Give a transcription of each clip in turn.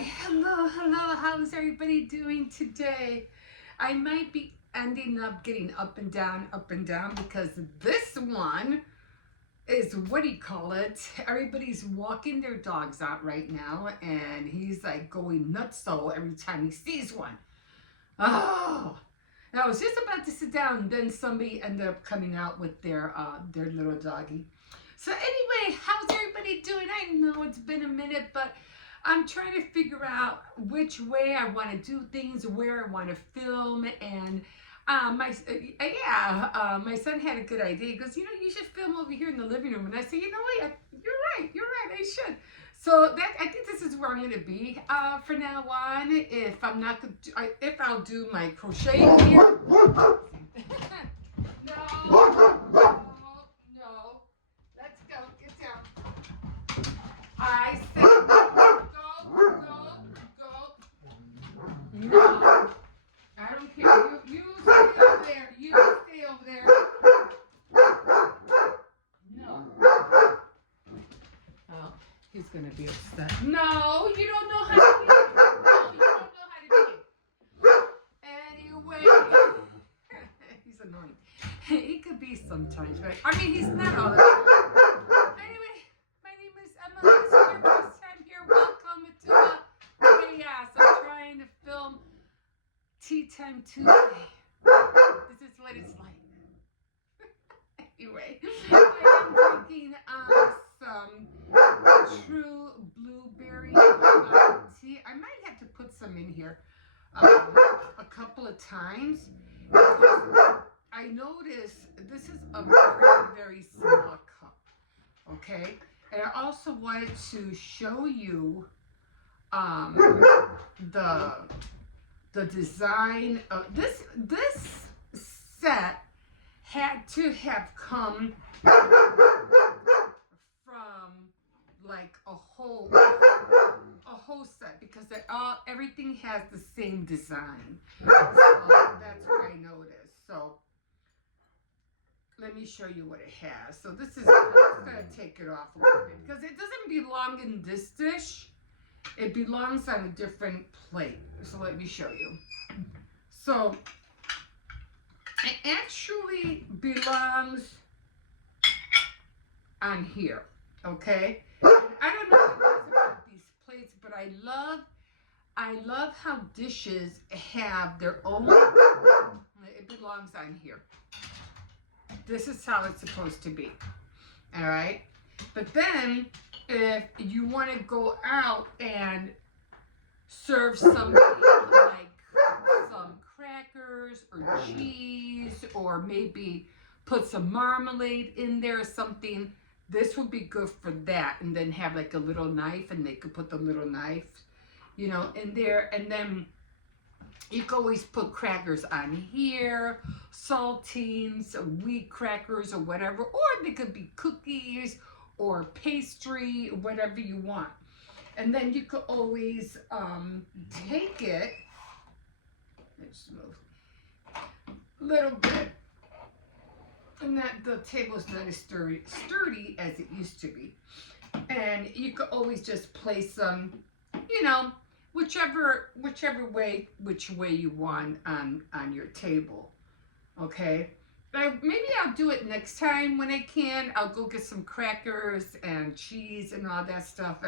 Hello. How's everybody doing today? I might be ending up getting up and down because this one is what do you call it? Everybody's walking their dogs out right now, and he's like going nuts so every time he sees one. Oh, and I was just about to sit down, and then somebody ended up coming out with their little doggy. So anyway, how's everybody doing? I know it's been a minute, but I'm trying to figure out which way I want to do things, where I want to film, and my son had a good idea. He goes, you should film over here in the living room, and I said, what, you're right, I should. So that I think this is where I'm going to be for now on. If I'm not, if I'll do my crochet here. No. Let's go. Get down. I said no. I don't care. You stay over there. You stay over there. No. Oh, he's gonna be upset. No, you don't know how to behave. No, you don't know how to behave. Anyway, he's annoying. He could be sometimes, right? I mean, he's not all the time. Anyway, my name is Emma. This is your first time here. Welcome to Chaos. I'm trying to film Tea Time Tuesday. This is what it's like. Anyway, I am drinking some True Blueberry tea. I might have to put some in here a couple of times. I noticed this is a very, very small cup, okay? And I also wanted to show you the design of this set had to have come from like a whole set because everything has the same design. So that's what I noticed. So let me show you what it has. So this is, I'm just gonna take it off a little bit because it doesn't belong in this dish. It belongs on a different plate. So let me show you. So it actually belongs on here, okay? And I don't know what it is about these plates, but I love how dishes have their own. It belongs on here. This is how it's supposed to be, all right? But then, if you want to go out and serve somebody like some crackers or cheese, or maybe put some marmalade in there or something, this would be good for that. And then have like a little knife, and they could put the little knife, in there. And then you can always put crackers on here, saltines, wheat crackers, or whatever. Or they could be cookies or pastry, whatever you want. And then you could always take it, let's move a little bit, and that the table is not as sturdy as it used to be. And you could always just place them, whichever way you want on your table, okay? Maybe I'll do it next time when I can. I'll go get some crackers and cheese and all that stuff,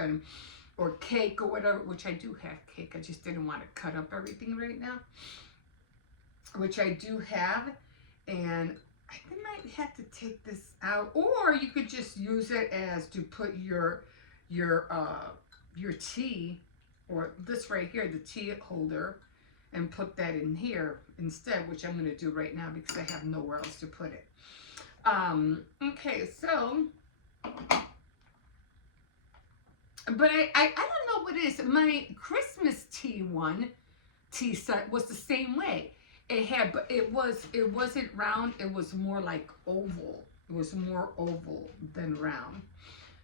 or cake or whatever, which I do have cake. I just didn't want to cut up everything right now, which I do have. And I might have to take this out, or you could just use it as to put your tea, or this right here, the tea holder, and put that in here instead, which I'm going to do right now because I have nowhere else to put it. Okay, so, but I don't know what it is. My Christmas tea set was the same way. It had, but it wasn't round. It was more like oval. It was more oval than round.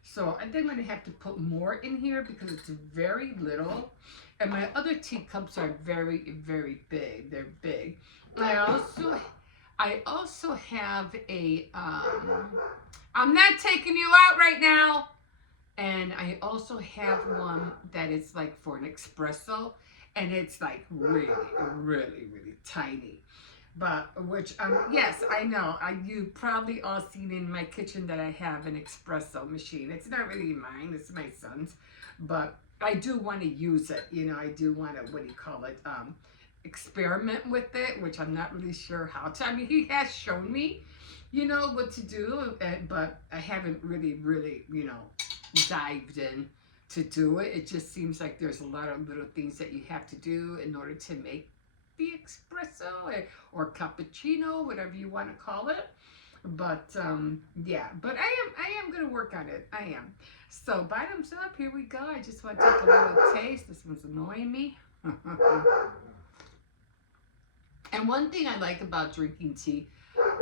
So I think I'm going to have to put more in here because it's very little. And my other teacups are very, very big. They're big. I also have a, I'm not taking you out right now. And I also have one that is like for an espresso, and it's like really, really, really tiny. But which yes, I know. You probably all seen in my kitchen that I have an espresso machine. It's not really mine, it's my son's. But I do want to use it. You know, I do want to, what do you call it? Experiment with it, which I'm not really sure how to. I mean, he has shown me, you know, what to do, but I haven't really, you know, dived in to do it. It just seems like there's a lot of little things that you have to do in order to make the espresso or cappuccino, whatever you want to call it. But yeah, but I am gonna work on it. I am. So bottoms up, here we go. I just want to take a little taste. This one's annoying me. And one thing I like about drinking tea,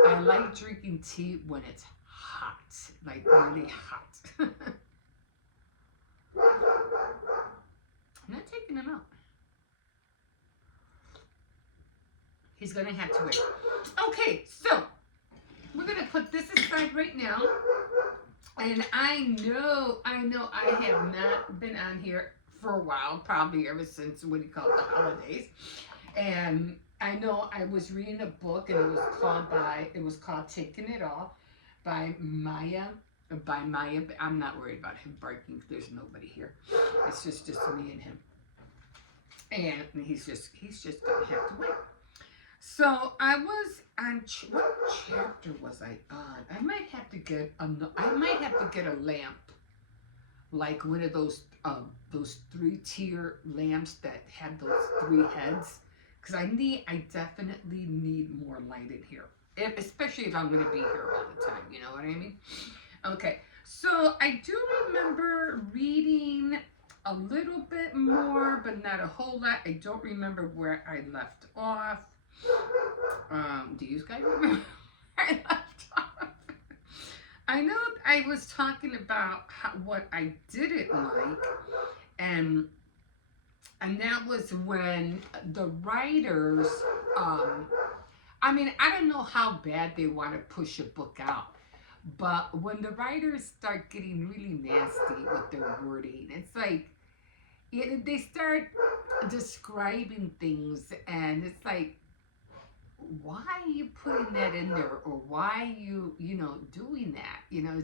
I like drinking tea when it's hot, like really hot. I'm not taking him out. He's gonna have to wait. Okay, so we're gonna put this aside right now. And I know I have not been on here for a while, probably ever since, what do you call it, the holidays. And I know I was reading a book, and it was called Taking It All by Maya. I'm not worried about him barking. There's nobody here. It's just me and him. And he's just gonna have to wait. So I was on what chapter was I on? I might have to get a lamp, like one of those 3-tier lamps that have those 3 heads, because I definitely need more light in here, especially if I'm going to be here all the time. You know what I mean? Okay, so I do remember reading a little bit more, but not a whole lot. I don't remember where I left off. Do you guys remember where I left off? I know I was talking about what I didn't like, and that was when the writers, I mean, I don't know how bad they want to push a book out, but when the writers start getting really nasty with their wording, it's like, they start describing things, and it's like, why are you putting that in there, or why are you doing that? You know,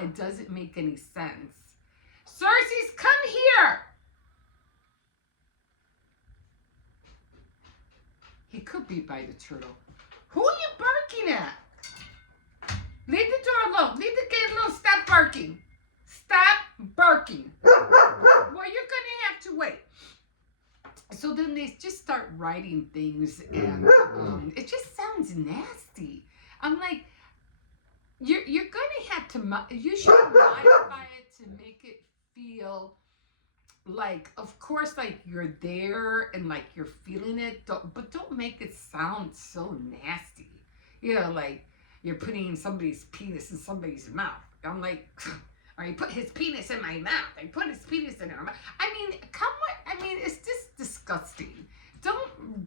it doesn't make any sense. Cersei's, come here. He could be by the turtle. Who are you barking at? Leave the door alone. Leave the gate alone. Stop barking. Stop barking. Well, you're gonna have to wait. So then they just start writing things, and it just sounds nasty. I'm like, you're gonna have to, you should modify it to make it feel like, of course, like you're there and like you're feeling it, but don't make it sound so nasty. You know, like you're putting somebody's penis in somebody's mouth. I'm like, or he put his penis in my mouth. I put his penis in her mouth. I mean, come on. I mean, it's just disgusting.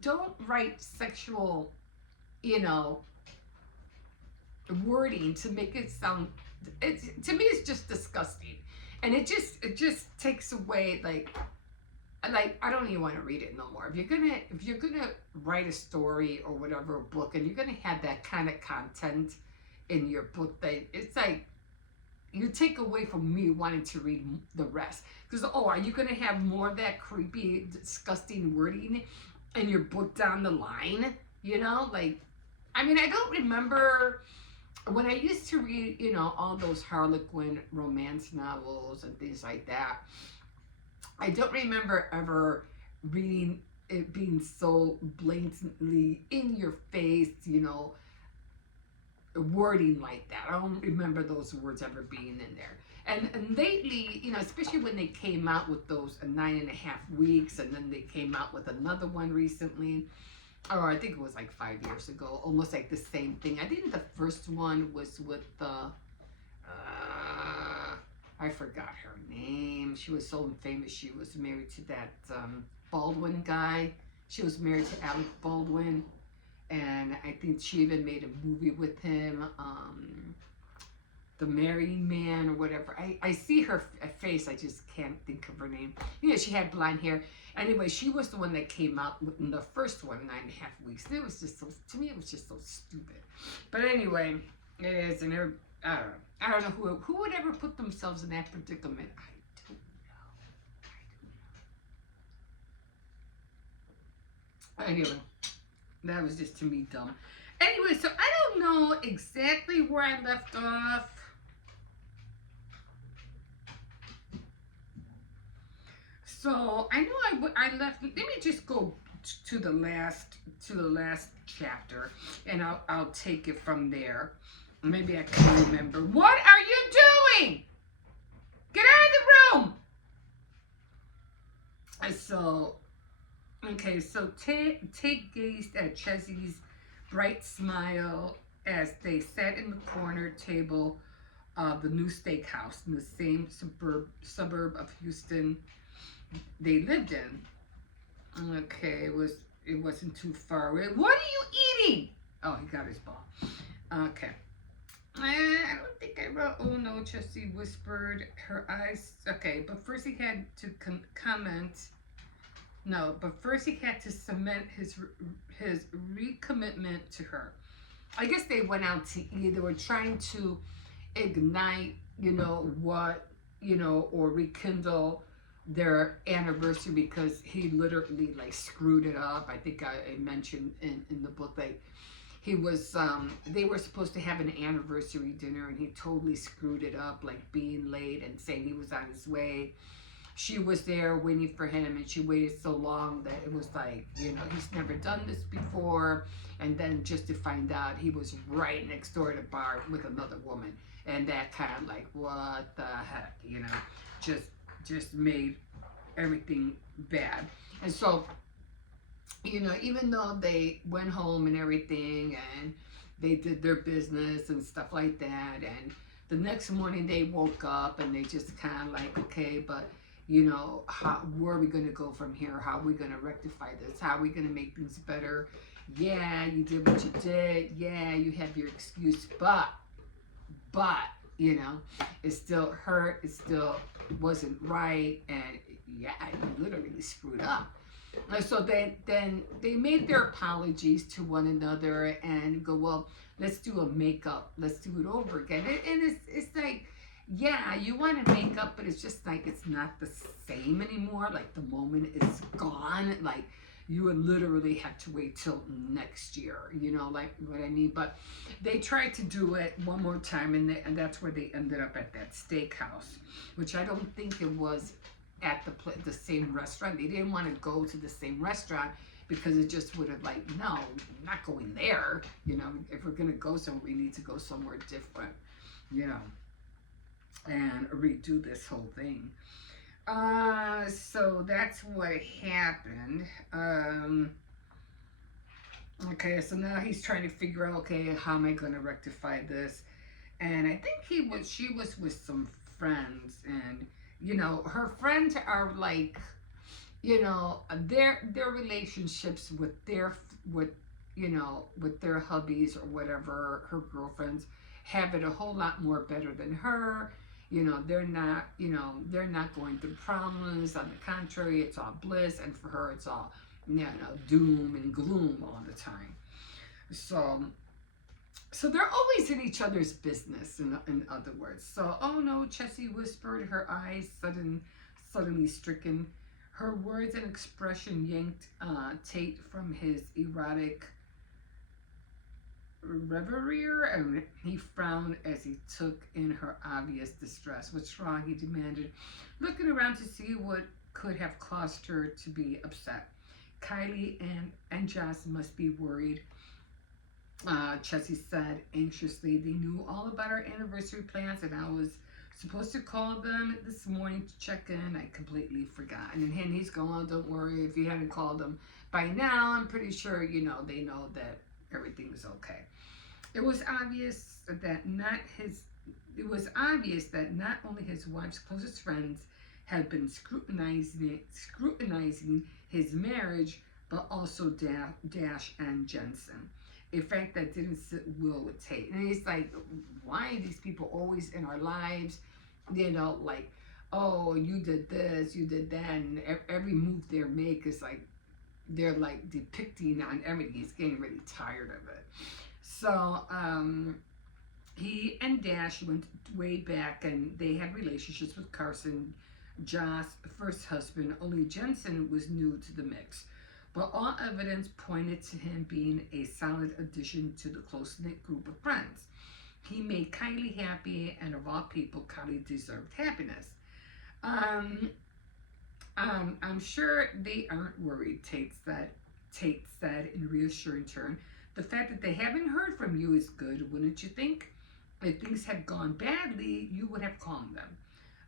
Don't write sexual, wording to make it sound. To me, it's just disgusting, and it just takes away like I don't even want to read it no more. If you're gonna write a story or whatever, a book, and you're gonna have that kind of content in your book, that it's like, you take away from me wanting to read the rest. Because, are you going to have more of that creepy, disgusting wording in your book down the line? You know, like, I mean, I don't remember when I used to read, all those Harlequin romance novels and things like that. I don't remember ever reading it being so blatantly in your face, wording like that. I don't remember those words ever being in there. And lately, especially when they came out with those 9.5 weeks, and then they came out with another one recently, or I think it was like 5 years ago, almost like the same thing. I think the first one was with I forgot her name. She was so famous. She was married to that Baldwin guy. She was married to Alec Baldwin. And I think she even made a movie with him. the married man or whatever. I see her face. I just can't think of her name. Yeah, she had blonde hair. Anyway, she was the one that came out in the first one, 9.5 weeks. It was just so, to me, it was just so stupid. But anyway, it is, and I don't know who would ever put themselves in that predicament. I don't know. Anyway, that was just to me dumb. Anyway, so I don't know exactly where I left off. So I know I left. Let me just go to the last chapter, and I'll take it from there. Maybe I can remember. What are you doing? Get out of the room. So, okay. So Tate gazed at Chessie's bright smile as they sat in the corner table of the new steakhouse in the same suburb of Houston they lived in. Okay, it wasn't too far away. What are you eating? Oh, he got his ball. Okay. I don't think I wrote. Oh no, Chessie whispered. Her eyes. Okay, but first he had to comment. No, but first he had to cement his recommitment to her. I guess they went out to eat. They were trying to ignite, or rekindle their anniversary because he literally like screwed it up. I think I mentioned in the book he was they were supposed to have an anniversary dinner and he totally screwed it up, like being late and saying he was on his way. She was there waiting for him and she waited so long that it was like, he's never done this before. And then just to find out he was right next door to the bar with another woman, and that kind of like, what the heck, just made everything bad. And so, even though they went home and everything and they did their business and stuff like that, and the next morning they woke up and they just kind of like, okay, but where are we going to go from here? How are we going to rectify this? How are we going to make things better? Yeah, you did what you did. Yeah, you have your excuse, but it still hurt. It still wasn't right, and yeah, you literally screwed up. And so then they made their apologies to one another and go, well, let's do a makeup. Let's do it over again. And it's like, yeah, you want to make up, but it's just like it's not the same anymore. Like the moment is gone. Like you would literally have to wait till next year, like what I mean. But they tried to do it one more time, and that's where they ended up at that steakhouse, which I don't think it was at the same restaurant. They didn't want to go to the same restaurant because it just would have like, no, I'm not going there. If we're gonna go somewhere, we need to go somewhere different, and redo this whole thing. So that's what happened. Okay, so now he's trying to figure out, okay, how am I going to rectify this? And I think she was with some friends, and her friends are like, their relationships with their hubbies or whatever, her girlfriends, have it a whole lot more better than her. They're not going through problems. On the contrary, it's all bliss, and for her, it's all, doom and gloom all the time. So they're always in each other's business, in other words. So, oh no, Chessie whispered, her eyes suddenly stricken. Her words and expression yanked Tate from his erotic reverie, and he frowned as he took in her obvious distress. What's wrong? He demanded, looking around to see what could have caused her to be upset. Kylie and Joss must be worried, Chessie said anxiously. They knew all about our anniversary plans, and I was supposed to call them this morning to check in. I completely forgot. And Henny's going, don't worry, if you hadn't called them by now, I'm pretty sure, they know that everything is okay. It was obvious that not only his wife's closest friends had been scrutinizing his marriage, but also Dash and Jensen. a fact that didn't sit well with Tate. And it's like, why are these people always in our lives? You know, like, oh, you did this, you did that, and every move they make is like, they're like depicting on everything. He's getting really tired of it. So, he and Dash went way back, and they had relationships with Carson, Joss' first husband. Only Jensen was new to the mix. But all evidence pointed to him being a solid addition to the close-knit group of friends. He made Kylie happy, and of all people, Kylie deserved happiness. I'm sure they aren't worried, Tate said in reassuring tone. The fact that they haven't heard from you is good, wouldn't you think? If things had gone badly, you would have calmed them.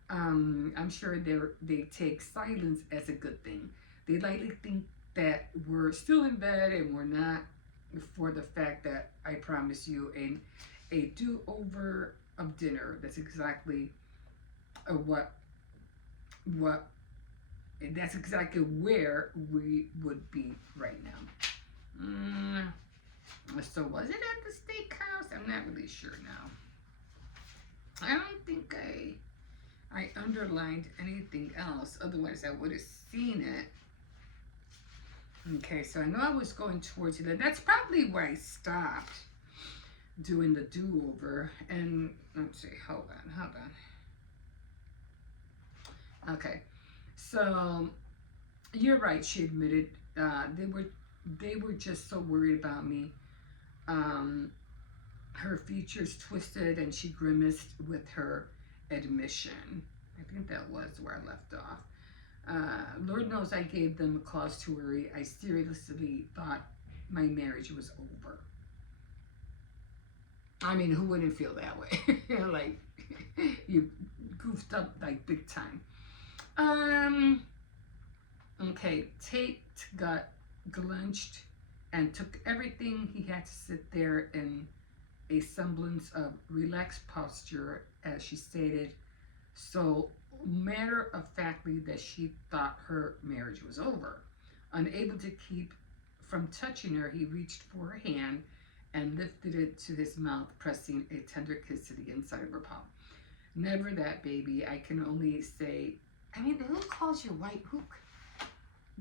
I'm sure they take silence as a good thing. They likely think that we're still in bed and we're not, for the fact that I promise you a do-over of dinner. That's exactly that's exactly where we would be right now. So was it at the steakhouse? I'm not really sure now. I don't think I underlined anything else. Otherwise, I would have seen it. Okay, so I know I was going towards it. That's probably where I stopped doing the do-over. And let's see, hold on. Okay, so you're right. She admitted they were just so worried about me. Her features twisted, and she grimaced with her admission. I think that was where I left off. Lord knows I gave them a cause to worry. I seriously thought my marriage was over. I mean, who wouldn't feel that way? Like, you goofed up like big time. Okay, Tate got glunched and took everything he had to sit there in a semblance of relaxed posture, as she stated, so matter-of-factly that she thought her marriage was over. Unable to keep from touching her, he reached for her hand and lifted it to his mouth, pressing a tender kiss to the inside of her palm. Never that, baby. I can only say, I mean, who calls your wife,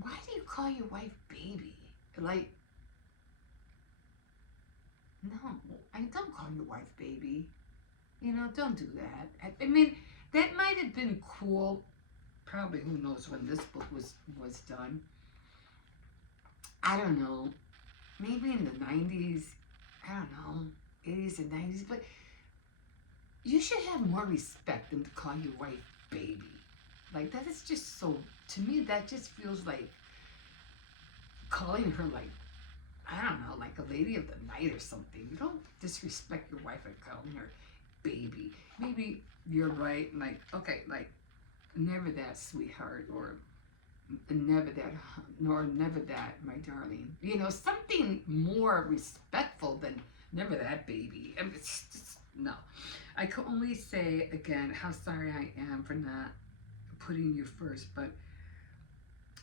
why do you call your wife baby? Like, no, I don't call your wife baby. You know, don't do that. I mean, that might have been cool. Probably, who knows when this book was done. I don't know. Maybe in the 90s. I don't know. 80s and 90s. But you should have more respect than to call your wife baby. Like, that is just so, to me, that just feels like calling her, like, I don't know, like a lady of the night or something. You don't disrespect your wife and calling her baby. Maybe you're right, like, okay, like, never that, sweetheart, or never that, nor never that, my darling. You know, something more respectful than never that, baby. I mean, it's just, no. I can only say, again, how sorry I am for not putting you first, but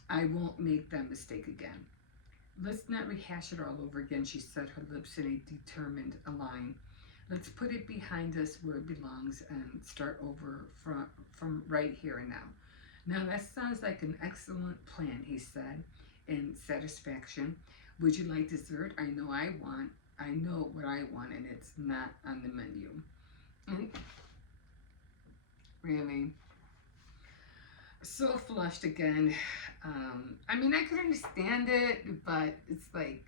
I won't make that mistake again. Let's not rehash it all over again, she said, her lips in a determined line. Let's put it behind us where it belongs and start over from right here and now. Now that sounds like an excellent plan, he said in satisfaction. Would you like dessert? I know what I want, and it's not on the menu. Really? So flushed again. I mean, I could understand it, but it's like,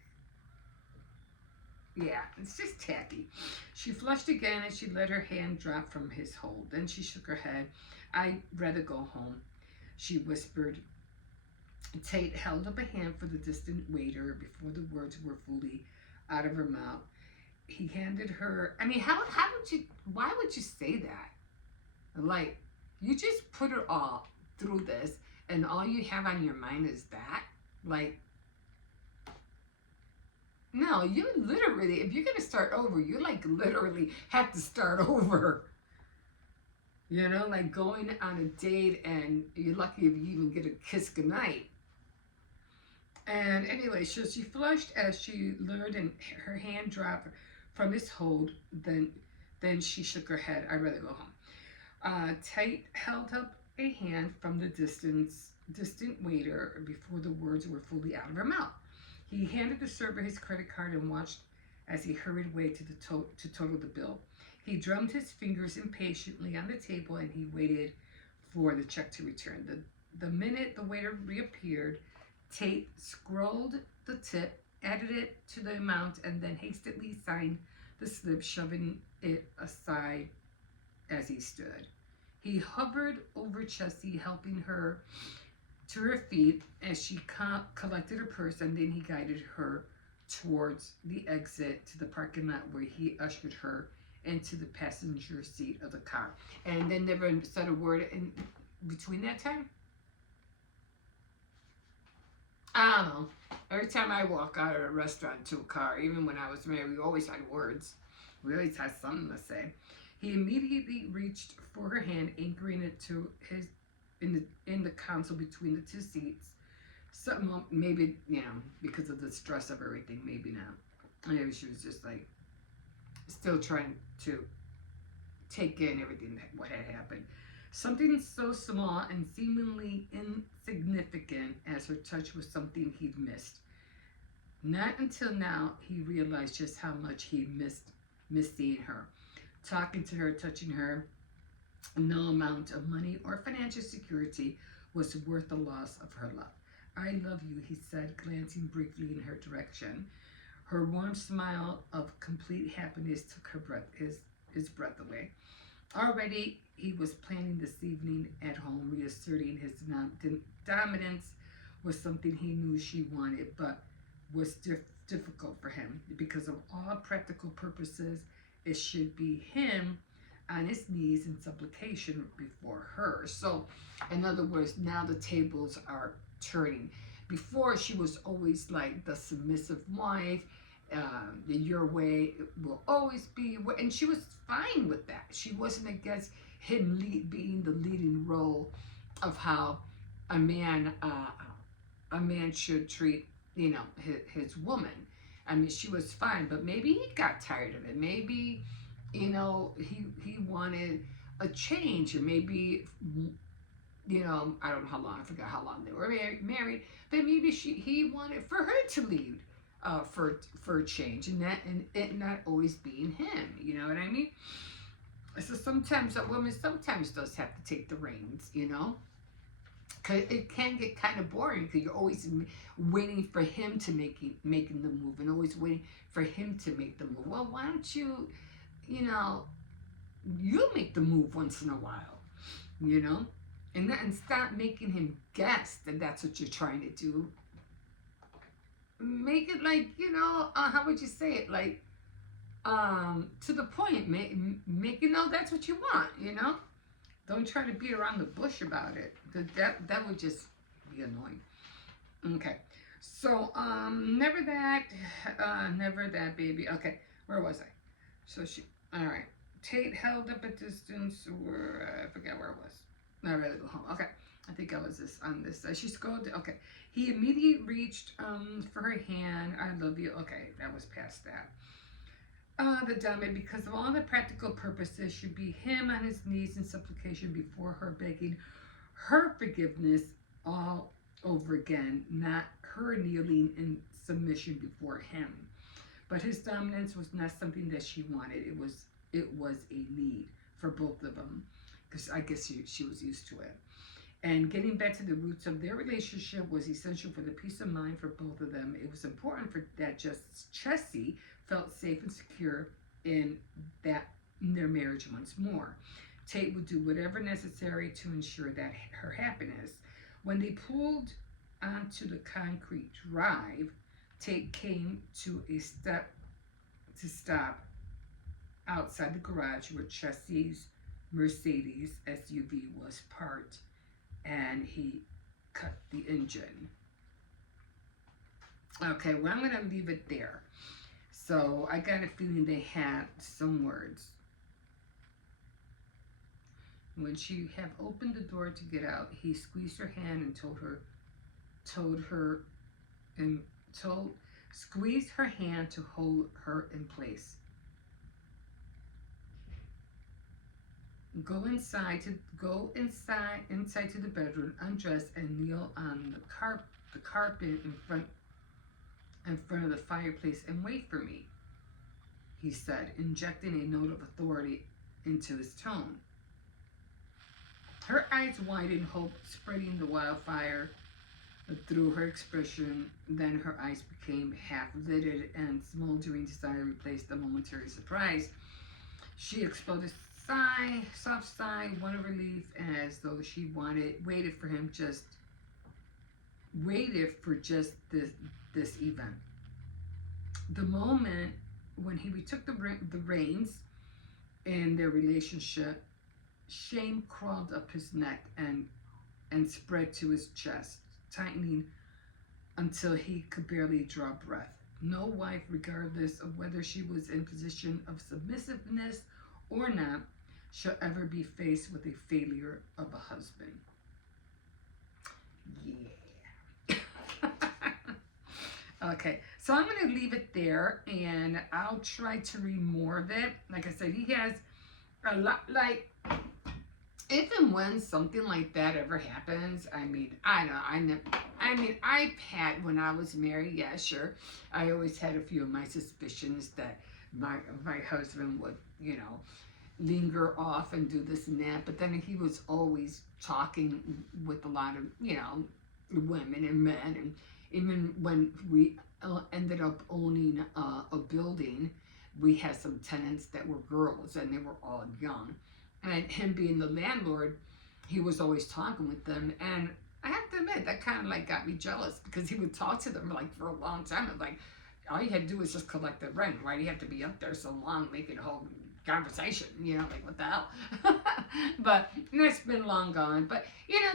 yeah, it's just tacky. She flushed again and she let her hand drop from his hold. Then she shook her head. I'd rather go home, she whispered. Tate held up a hand for the distant waiter before the words were fully out of her mouth. He handed her, I mean, why would you say that? Like, you just put it all through this and all you have on your mind is that? Like, no, you literally, if you're going to start over, you like literally have to start over. You know, like going on a date and you're lucky if you even get a kiss goodnight. And anyway, so she flushed as she lured, and her hand dropped from his hold. Then she shook her head. I'd rather go home. Tate held up a hand from the distant waiter before the words were fully out of her mouth. He handed the server his credit card and watched as he hurried away to total the bill. He drummed his fingers impatiently on the table and he waited for the check to return. The minute the waiter reappeared, Tate scrolled the tip, added it to the amount, and then hastily signed the slip, shoving it aside as he stood. He hovered over Chessie, helping her to her feet as she collected her purse, and then he guided her towards the exit to the parking lot where he ushered her into the passenger seat of the car. And then never said a word in between that time. I don't know. Every time I walk out of a restaurant to a car, even when I was married, we always had words. We always had something to say. He immediately reached for her hand, anchoring it to his in the console between the two seats. Something, maybe, because of the stress of everything, maybe not. Maybe she was just like still trying to take in everything what had happened. Something so small and seemingly insignificant as her touch was something he'd missed. Not until now he realized just how much he missed seeing her, talking to her, touching her. No amount of money or financial security was worth the loss of her love. I love you, he said, glancing briefly in her direction. Her warm smile of complete happiness took his breath away. Already he was planning this evening at home, reasserting his dominance was something he knew she wanted, but was difficult for him. Because of all practical purposes, it should be him on his knees in supplication before her. So, in other words, now the tables are turning. Before, she was always like the submissive wife. Your way will always be, and she was fine with that. She wasn't against him being the leading role of how a man should treat, his woman. I mean, she was fine, but maybe he got tired of it. Maybe, he wanted a change, or maybe, I don't know how long. I forgot how long they were married, but maybe he wanted for her to lead. For a change, and it not always being him, you know what I mean? So sometimes a woman does have to take the reins, because it can get kind of boring because you're always waiting for him to making the move, and always waiting for him to make the move. Well, why don't you make the move once in a while, and stop making him guess that that's what you're trying to do. Make it like, how would you say it? Like, to the point. Make it know that's what you want, Don't try to beat around the bush about it. That would just be annoying. Okay. So, never that, baby. Okay, where was I? So all right. Tate held up a distance, or I forget where it was. I'd rather go home. Okay. I think I was on this side. She scrolled. Okay. He immediately reached for her hand. I love you. Okay, that was past that. The dominant, because of all the practical purposes, should be him on his knees in supplication before her, begging her forgiveness all over again, not her kneeling in submission before him. But his dominance was not something that she wanted. It was a need for both of them, because I guess she was used to it. And getting back to the roots of their relationship was essential for the peace of mind for both of them. It was important for that just Chessie felt safe and secure in their marriage once more. Tate would do whatever necessary to ensure that her happiness. When they pulled onto the concrete drive, Tate came to a stop outside the garage where Chessie's Mercedes SUV was parked, and he cut the engine. Okay, well, I'm going to leave it there. So I got a feeling they had some words. When she had opened the door to get out, he squeezed her hand and told her and squeezed her hand to hold her in place. Go inside to the bedroom, undress, and kneel on the carpet in front of the fireplace and wait for me, he said, injecting a note of authority into his tone. Her eyes widened, hope spreading the wildfire through her expression. Then her eyes became half-lidded, and smoldering desire replaced the momentary surprise. She exploded a sigh, soft sigh, one of relief, as though she waited for just this event. The moment when he retook the reins in their relationship, shame crawled up his neck and spread to his chest, tightening until he could barely draw breath. No wife, regardless of whether she was in position of submissiveness or not, shall ever be faced with a failure of a husband. Yeah. Okay, so I'm going to leave it there, and I'll try to read more of it. Like I said, he has a lot, like, if and when something like that ever happens, I mean, I've had, when I was married, yeah, sure, I always had a few of my suspicions that my husband would, linger off and do this and that, but then he was always talking with a lot of, women and men, and even when we ended up owning a building, we had some tenants that were girls, and they were all young. And him being the landlord, he was always talking with them. And I have to admit, that kind of like got me jealous, because he would talk to them like for a long time. And like, all you had to do was just collect the rent. Why do you have to be up there so long making a whole conversation? Like, what the hell? But that's been long gone. But,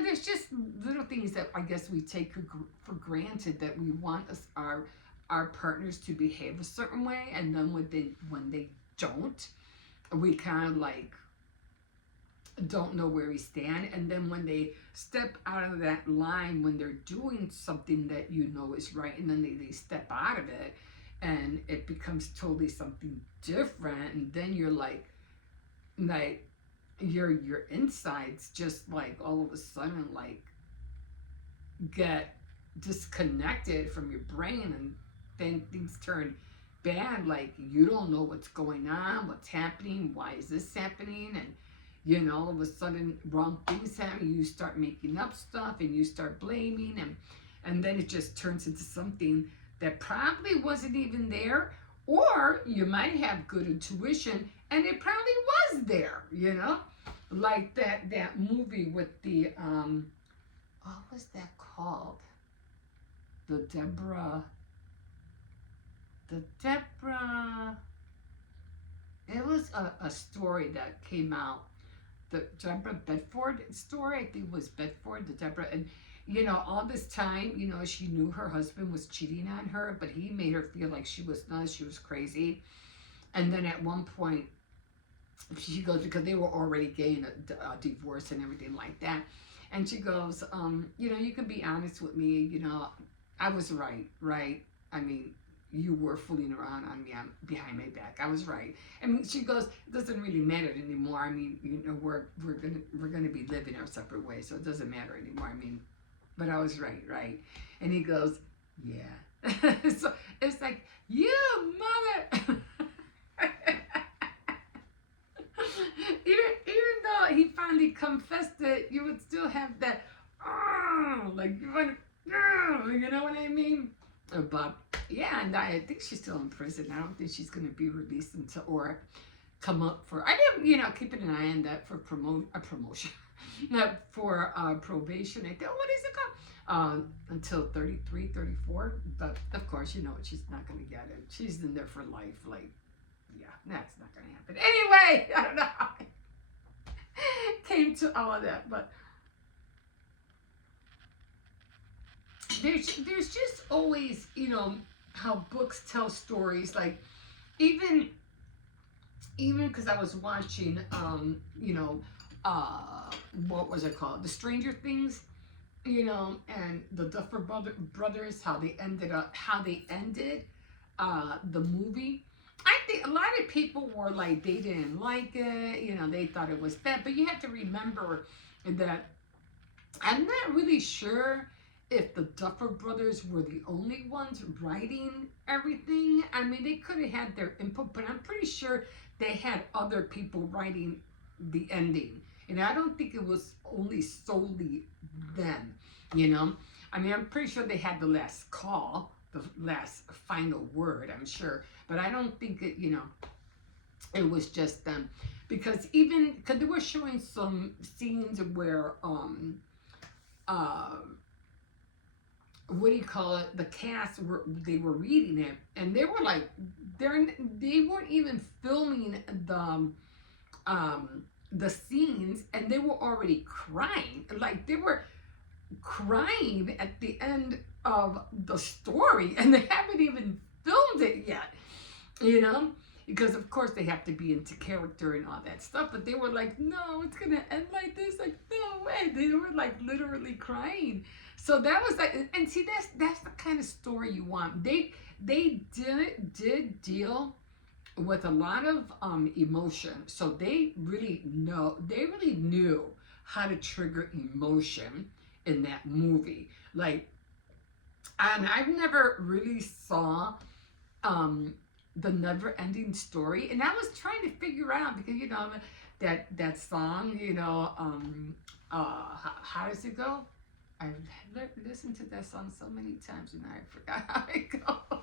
there's just little things that I guess we take for granted, that we want our partners to behave a certain way. And then when they don't, we kind of like don't know where we stand. And then when they step out of that line, when they're doing something that is right, and then they step out of it and it becomes totally something different, and then you're like your insides just like all of a sudden like get disconnected from your brain, and then things turn bad. Like, you don't know what's going on, what's happening, why is this happening, and all of a sudden wrong things happen. You start making up stuff, and you start blaming, and then it just turns into something that probably wasn't even there. Or you might have good intuition, and it probably was there, like that movie with the what was that called? The Deborah. It was a story that came out. The Deborah Bedford story, I think it was Bedford, the Deborah, and all this time, she knew her husband was cheating on her, but he made her feel like she was nuts, she was crazy. And then at one point, she goes, because they were already getting a divorce and everything like that, and she goes, you can be honest with me, I was right? I mean, you were fooling around on me behind my back. I was right. I mean, she goes, it doesn't really matter anymore. I mean, we're gonna be living our separate ways, so it doesn't matter anymore. I mean, but I was right? And he goes, yeah. So it's like, you mother. even though he finally confessed it, you would still have that, like you want, you know what I mean? But yeah, and I think she's still in prison. I don't think she's going to be released until, or come up for, I didn't, keeping an eye on that for promotion, not for probation. I think, what is it called? Until 33, 34. But of course, she's not going to get it. She's in there for life. Like, yeah, that's not going to happen. Anyway, I don't know how I came to all of that, but there's just always, how books tell stories. Like, even because I was watching, what was it called? The Stranger Things and the brothers, how they ended the movie. I think a lot of people were like, they didn't like it, they thought it was bad, but you have to remember that I'm not really sure if the Duffer Brothers were the only ones writing everything. I mean, they could have had their input, but I'm pretty sure they had other people writing the ending. And I don't think it was only solely them, you know? I mean, I'm pretty sure they had the last call, the last final word, I'm sure. But I don't think it was just them. Because they were showing some scenes where, what do you call it? The cast they were reading it, and they were like, they weren't even filming the scenes, and they were already crying. Like they were crying at the end of the story, and they haven't even filmed it yet. Because of course they have to be into character and all that stuff, but they were like, no, it's gonna end like this, like no way. They were like literally crying. So that was like, and see, that's the kind of story you want. They did deal with a lot of emotion, so they really knew how to trigger emotion in that movie. Like, and I've never really saw the Never Ending Story, and I was trying to figure out, because that song, how does it go? I've listened to that song so many times and I forgot how it goes.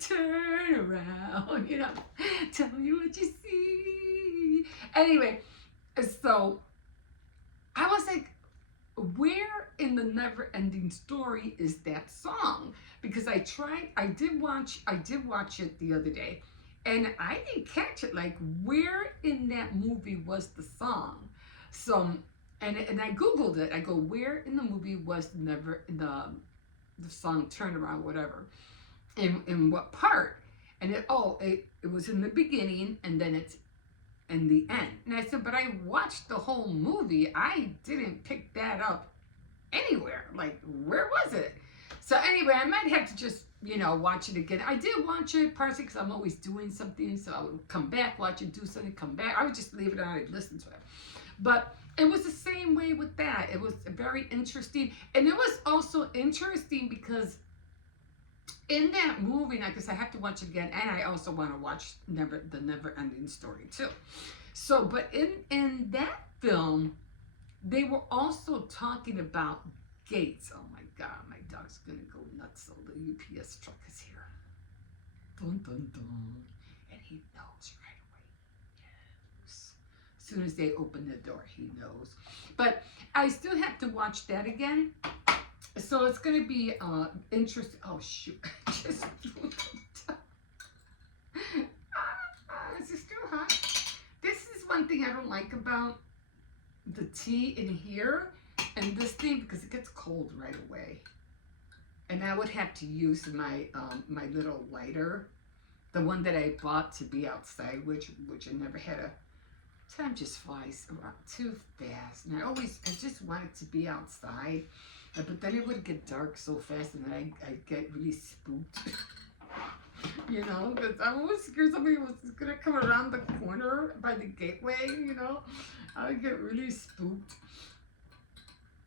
Turn around, tell me what you see. Anyway, so I was like, where in the Never Ending Story is that song? Because I did watch it the other day, and I didn't catch it. Like, where in that movie was the song? So, and I Googled it. I go, where in the movie was the song Turn Around, whatever? In what part? And it was in the beginning, and then it's in the end. And I said, but I watched the whole movie. I didn't pick that up anywhere. Like, where was it? So anyway, I might have to just, watch it again. I did watch it partially because I'm always doing something. So I would come back, watch it, do something, come back. I would just leave it on and listen to it. But it was the same way with that. It was very interesting. And it was also interesting because in that movie, I guess I have to watch it again, and I also want to watch the Never Ending Story too. So, but in that film, they were also talking about gates. Oh my God, my dog's gonna go nuts. So the UPS truck is here. Dun dun dun, and he knows right away. Yes. As soon as they open the door, he knows. But I still have to watch that again. So it's going to be interesting. Oh, shoot. I just threw it. Is it still hot? This is one thing I don't like about the tea in here and this thing, because it gets cold right away. And I would have to use my my little lighter, the one that I bought to be outside, which I never had a... Time just flies around too fast. And I just wanted to be outside. But then it would get dark so fast, and then I'd get really spooked. Because I'm always scared somebody was going to come around the corner by the gateway, I would get really spooked.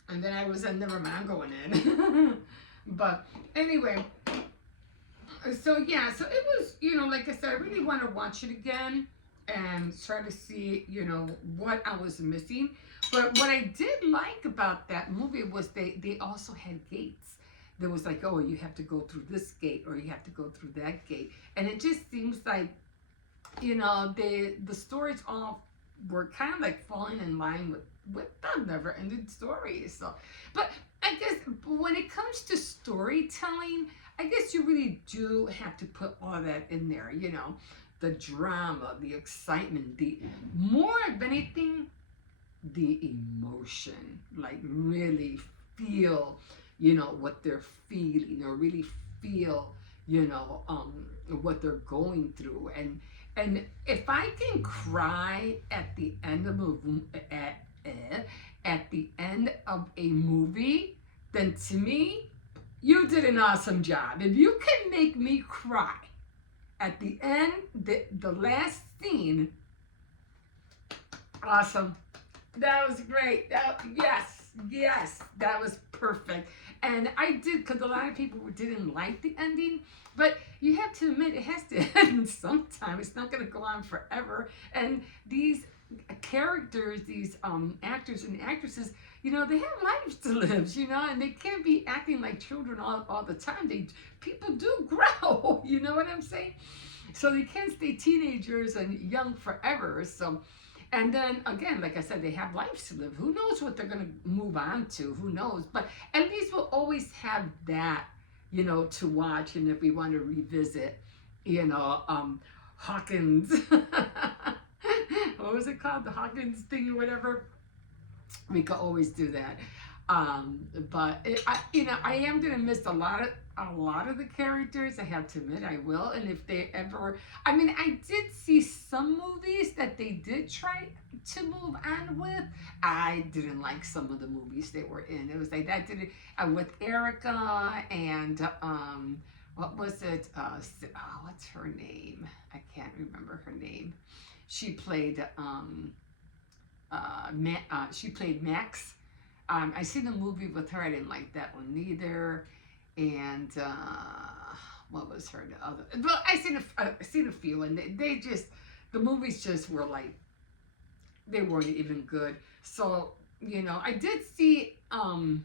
And then I never mind going in. But anyway, so yeah, so it was, like I said, I really want to watch it again and try to see, what I was missing. But what I did like about that movie was they also had gates. There was like, oh, you have to go through this gate or you have to go through that gate. And it just seems like, the stories all were kind of like falling in line with the Never Ending Story. So, but I guess when it comes to storytelling, I guess you really do have to put all that in there, the drama, the excitement, the more of anything, the emotion, like really feel, what they're feeling, or really feel, what they're going through. And if I can cry at the end of a movie, then to me, you did an awesome job. If you can make me cry at the end, the last scene, awesome. That was great. Yes, that was perfect. And I did, because a lot of people didn't like the ending, but you have to admit it has to end sometime. It's not going to go on forever. And these characters, these actors and actresses, they have lives to live, and they can't be acting like children all the time. People do grow, you know what I'm saying? So they can't stay teenagers and young forever. So, and then again, like I said, they have lives to live. Who knows what they're going to move on to? Who knows? But at least we'll always have that, to watch. And if we want to revisit, Hawkins, what was it called? The Hawkins thing or whatever. We could always do that. But I am gonna miss a lot of the characters. I have to admit, I will. And if they ever, I did see some movies that they did try to move on with. I didn't like some of the movies they were in. It was like that did it with Erica and what was it? What's her name? I can't remember her name. She played she played Max. I seen the movie with her. I didn't like that one either. And what was her other? Well, I seen a few, and they just, the movies just were like, they weren't even good. So I did see Elo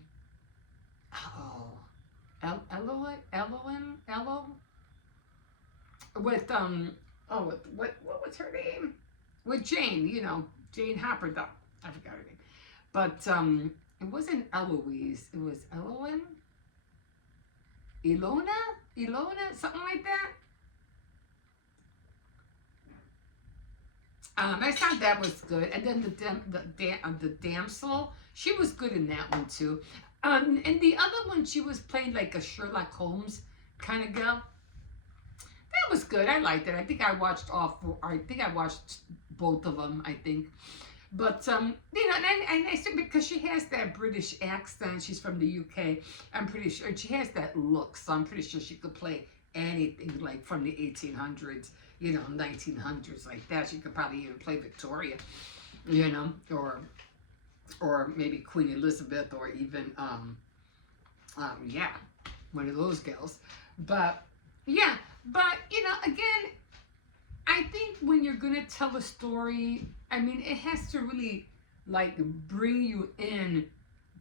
with what was her name? With Jane, Jane Hopper. I forgot her name, but it wasn't Eloise. It was Ilona, something like that. I thought that was good. And then the damsel, she was good in that one too. And the other one, she was playing like a Sherlock Holmes kind of girl. That was good. I liked it. I think I watched both of them. I think. But and I said, because she has that British accent, she's from the UK. I'm pretty sure she has that look, so I'm pretty sure she could play anything like from the 1800s, 1900s, like that. She could probably even play Victoria, or maybe Queen Elizabeth, or even one of those girls. But again, I think when you're gonna tell a story, it has to really like bring you in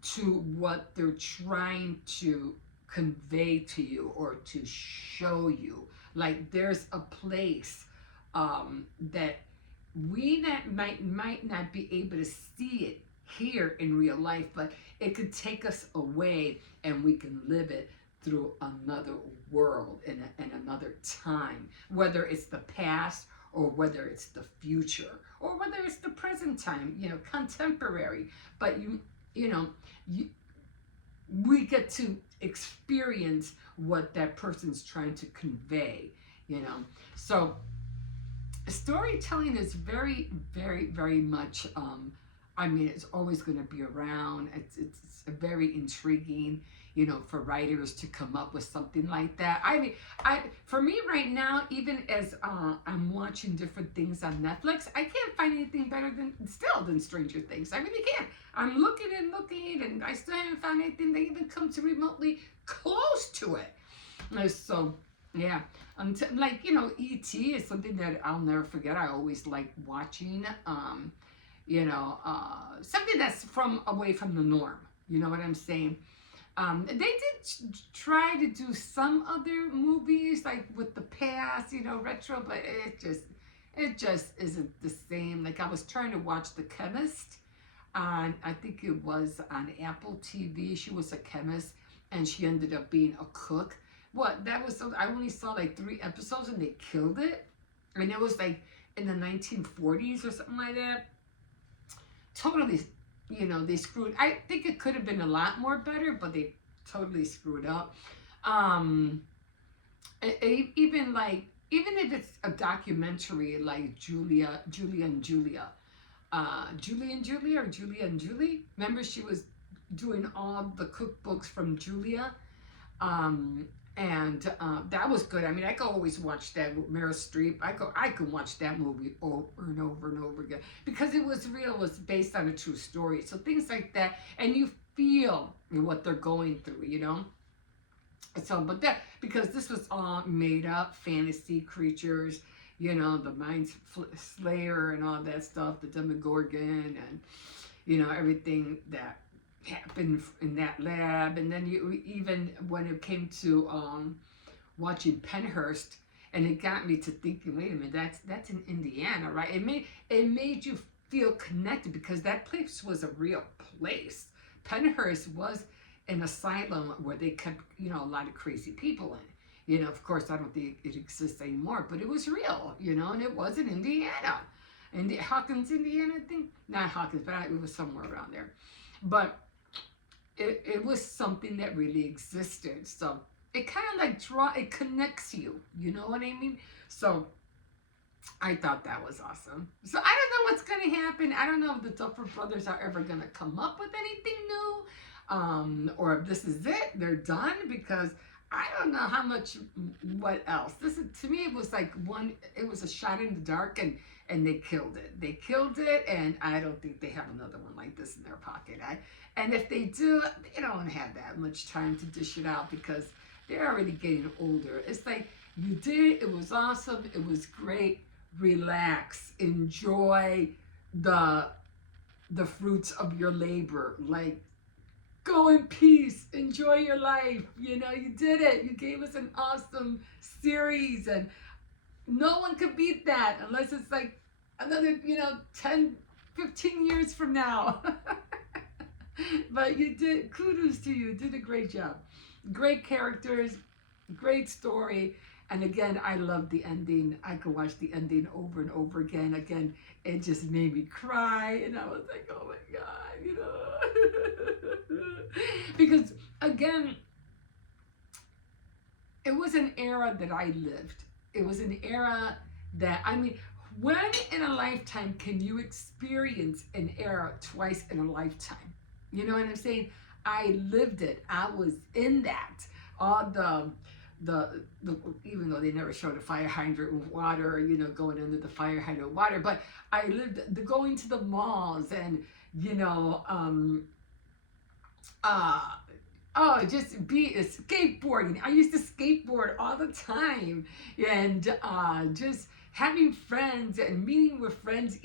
to what they're trying to convey to you or to show you. Like there's a place that we might not be able to see it here in real life, but it could take us away and we can live it through another world in another time, whether it's the past or whether it's the future or whether it's the present time, contemporary. But we get to experience what that person's trying to convey, So storytelling is very, very, very much, it's always going to be around. It's very intriguing, for writers to come up with something like that. For me right now, even as I'm watching different things on Netflix, I can't find anything better than Stranger Things. I really can't. I'm looking, and I still haven't found anything that even comes remotely close to it. So, yeah. Until, E.T. is something that I'll never forget. I always like watching, something that's away from the norm. You know what I'm saying? They did try to do some other movies like with the past, retro, but it just isn't the same. Like I was trying to watch The Chemist, and I think it was on Apple TV. She was a chemist, and she ended up being a cook. I only saw like 3 episodes, and they killed it. And it was like in the 1940s or something like that. Totally. They screwed. I think it could have been a lot more better, but they totally screwed up. Even if it's a documentary like Julia and Julia. Julie and Julia, or Julia and Julie. Remember, she was doing all the cookbooks from Julia. Um, and that was good. I mean, I could always watch that with Meryl Streep. I could watch that movie over and over and over again because it was real. It was based on a true story. So things like that, and you feel what they're going through, you know. So, but that because this was all made up fantasy creatures, you know, the Mind Slayer and all that stuff, the Demogorgon, and you know everything that happened in that lab. And then you even when it came to watching Penhurst, and it got me to thinking, wait a minute, that's in Indiana, right? It made you feel connected because that place was a real place. Penhurst was an asylum where they kept, you know, a lot of crazy people in. You know, of course, I don't think it exists anymore, but it was real, you know, and it was in Indiana. And Hawkins, Indiana, I think. Not Hawkins, but it was somewhere around there. But it was something that really existed. So it kind of like it connects you. You know what I mean? So I thought that was awesome. So I don't know what's going to happen. I don't know if the Duffer Brothers are ever going to come up with anything new. Or if this is it, they're done, because I don't know how much, what else. This is, to me, it was like it was a shot in the dark, and they killed it. They killed it, and I don't think they have another one like this in their pocket. And if they do, they don't have that much time to dish it out because they're already getting older. It's like, you did it was awesome, it was great, relax, enjoy the fruits of your labor. Like, go in peace, enjoy your life. You know, you did it. You gave us an awesome series, and no one could beat that unless it's like another, 10, 15 years from now. But you did, kudos to you, did a great job. Great characters, great story. And again, I love the ending. I could watch the ending over and over again. Again, it just made me cry. And I was like, oh my God, Because again, it was an era that I lived. It was an era that, I mean, when in a lifetime can you experience an era twice in a lifetime? You know what I'm saying? I lived it. I was in that. All the even though they never showed a fire hydrant with water, going under the fire hydrant with water, but I lived the going to the malls and, just be skateboarding. I used to skateboard all the time, and just having friends and meeting with friends,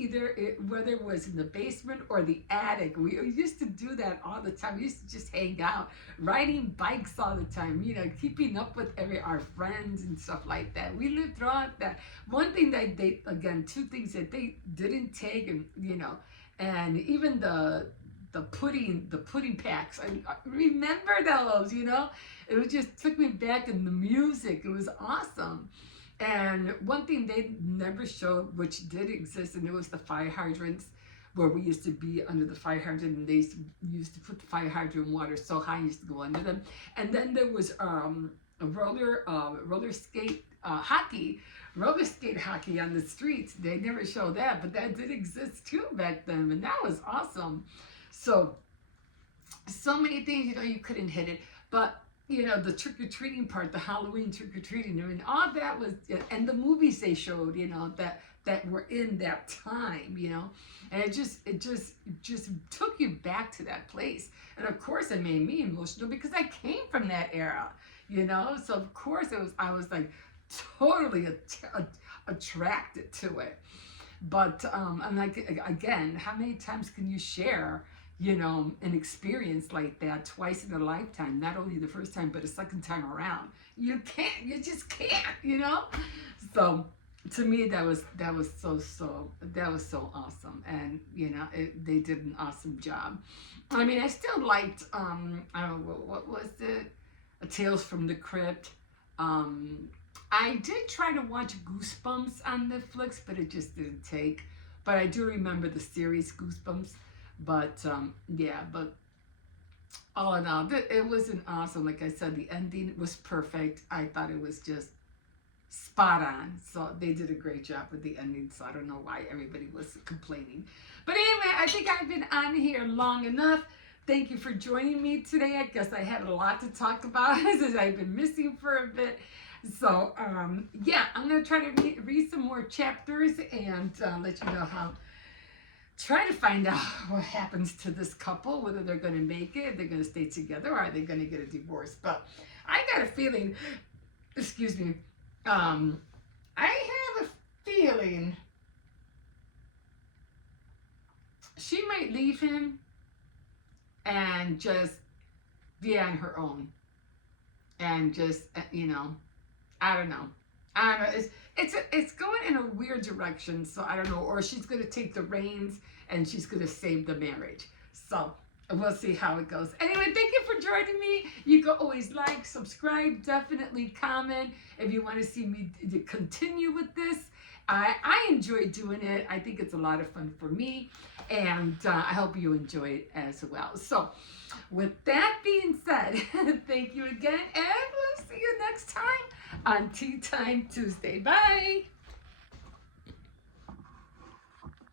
whether it was in the basement or the attic. We used to do that all the time. We used to just hang out, riding bikes all the time, keeping up with our friends and stuff like that. We lived throughout that. One thing that two things that they didn't take, and and even the pudding packs. I remember those, It just took me back, in the music. It was awesome. And one thing they never showed, which did exist, and it was the fire hydrants, where we used to be under the fire hydrant, and they used to put the fire hydrant water so high, you used to go under them. And then there was a roller skate hockey on the streets. They never showed that, but that did exist too back then, and that was awesome. So many things, you couldn't hit it, but the trick-or-treating part, the Halloween trick-or-treating, I mean, all that was, and the movies they showed, that were in that time, and it just took you back to that place. And of course it made me emotional because I came from that era, so of course I was like totally attracted to it. But I'm like, again, how many times can you share an experience like that twice in a lifetime? Not only the first time, but a second time around. You just can't, So to me, that was so awesome. And, they did an awesome job. I mean, I still liked, I don't know, what was it? Tales from the Crypt. I did try to watch Goosebumps on Netflix, but it just didn't take. But I do remember the series Goosebumps. But but all in all, it was an awesome. Like I said, the ending was perfect. I thought it was just spot on. So they did a great job with the ending. So I don't know why everybody was complaining. But anyway, I think I've been on here long enough. Thank you for joining me today. I guess I had a lot to talk about since I've been missing for a bit. So, yeah, I'm going to try to read some more chapters and let you know how, try to find out what happens to this couple, whether they're going to make it, they're going to stay together, or are they going to get a divorce. But I got a feeling, excuse me, I have a feeling she might leave him and just be on her own and just, you know, I don't know. It's going in a weird direction, so I don't know. Or she's going to take the reins and she's going to save the marriage. So we'll see how it goes. Anyway, thank you for joining me. You can always like, subscribe, definitely comment if you want to see me continue with this. I enjoy doing it. I think it's a lot of fun for me, and I hope you enjoy it as well. So with that being said, thank you again, and we'll see you next time on Tea Time Tuesday. Bye.